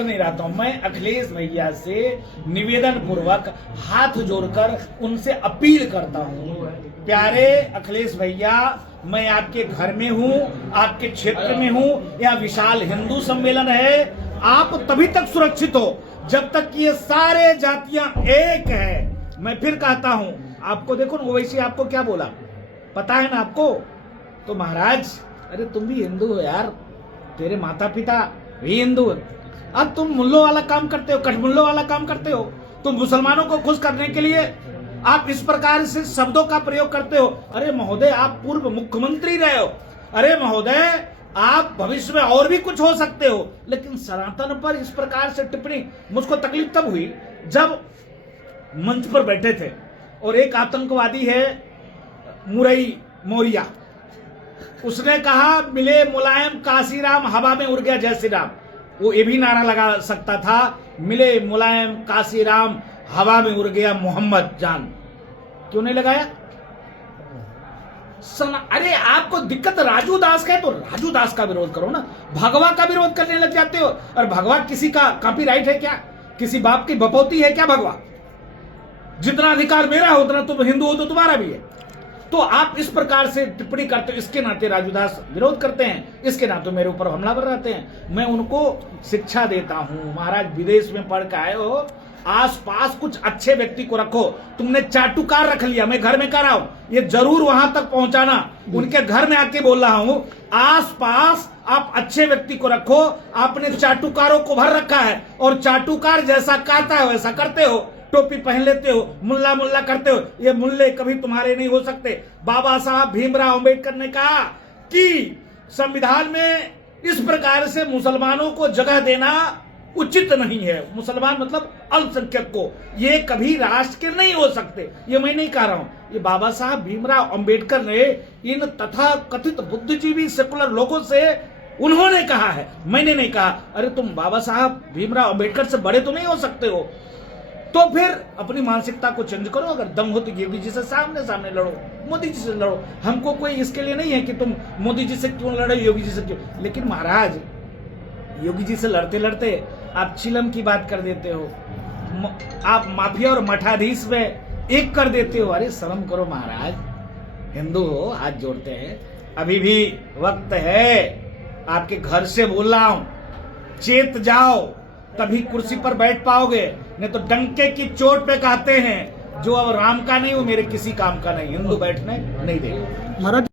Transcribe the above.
और नहीं रहता हूं। मैं अखिलेश भैया से निवेदन पूर्वक हाथ जोड़कर उनसे अपील करता हूं, प्यारे अखिलेश भैया, मैं आपके घर में हूं, आपके क्षेत्र में हूं, यहाँ विशाल हिंदू सम्मेलन है, आप तभी तक सुरक्षित हो जब तक ये सारे जातियां एक है। मैं फिर कहता हूं, आपको देखो ना ओवैसी आपको क्या बोला पता है ना आपको? तो महाराज, अरे तुम भी हिंदू हो यार, तेरे माता पिता भी हिंदू है, अब तुम मुल्लों वाला काम करते हो, कठमुल्लों वाला काम करते हो। तुम मुसलमानों को खुश करने के लिए आप इस प्रकार से शब्दों का प्रयोग करते हो। अरे महोदय, आप पूर्व मुख्यमंत्री रहे हो, अरे महोदय आप भविष्य में और भी कुछ हो सकते हो, लेकिन सनातन पर इस प्रकार से टिप्पणी, मुझको तकलीफ तब हुई जब मंच पर बैठे थे और एक आतंकवादी है मुरई मौर्या, उसने कहा मिले मुलायम काशीराम हवा में उड़ गया जय श्री राम। वो ये भी नारा लगा सकता था, मिले मुलायम काशीराम हवा में उड़ गया मोहम्मद जान। क्यों नहीं लगाया? अरे आपको दिक्कत राजू दास का है तो राजू दास का विरोध करो ना, भगवा का विरोध करने लग जाते हो। और भगवा किसी का कॉपीराइट है क्या? किसी बाप की बपौती है क्या भगवा? जितना अधिकार मेरा हो उतना तुम हिंदू हो तो तुम्हारा भी है। तो आप इस प्रकार से टिप्पणी करते हो, इसके नाते राजू दास विरोध करते हैं, इसके नाते मेरे ऊपर हमलावर रहते हैं। मैं उनको शिक्षा देता हूं, महाराज विदेश में पढ़ के आए हो, आसपास कुछ अच्छे व्यक्ति को रखो। तुमने चाटुकार रख लिया, मैं घर में कर रहा हूं, ये जरूर वहां तक पहुंचाना, उनके घर में आके बोल रहा हूं, आसपास आप अच्छे व्यक्ति को रखो। आपने चाटुकारों को भर रखा है और चाटुकार जैसा कहता है वैसा करते हो, टोपी पहन लेते हो, मुल्ला मुल्ला करते हो। ये मुल्ले कभी तुम्हारे नहीं हो सकते। बाबा साहब भीमराव अंबेडकर ने कहा कि संविधान में इस प्रकार से मुसलमानों को जगह देना उचित नहीं है। मुसलमान मतलब अल्पसंख्यक को, ये कभी राष्ट्र के नहीं हो सकते। ये मैं नहीं कह रहा हूं, ये बाबा साहब भीमराव अंबेडकर ने इन तथा कथित बुद्धिजीवी सेकुलर लोगों से उन्होंने कहा है, मैंने नहीं कहा। अरे तुम बाबा साहब भीमराव अंबेडकर से बड़े तो नहीं हो सकते हो, तो फिर अपनी मानसिकता को चेंज करो। अगर दम हो तो योगी जी से सामने सामने लड़ो, मोदी जी से लड़ो। हमको कोई इसके लिए नहीं है कि तुम मोदी जी से क्यों लड़ो, योगी जी से क्यों। लेकिन महाराज, योगी जी से लड़ते लड़ते आप चिलम की बात कर देते हो, आप माफिया और मठाधीश में एक कर देते हो। अरे शर्म करो महाराज, हिंदू हो, हाथ जोड़ते हैं। अभी भी वक्त है, आपके घर से बोल रहा हूं, चेत जाओ, तभी कुर्सी पर बैठ पाओगे, नहीं तो डंके की चोट पे कहते हैं, जो अब राम का नहीं वो मेरे किसी काम का नहीं, हिंदू बैठने नहीं देगा। महाराज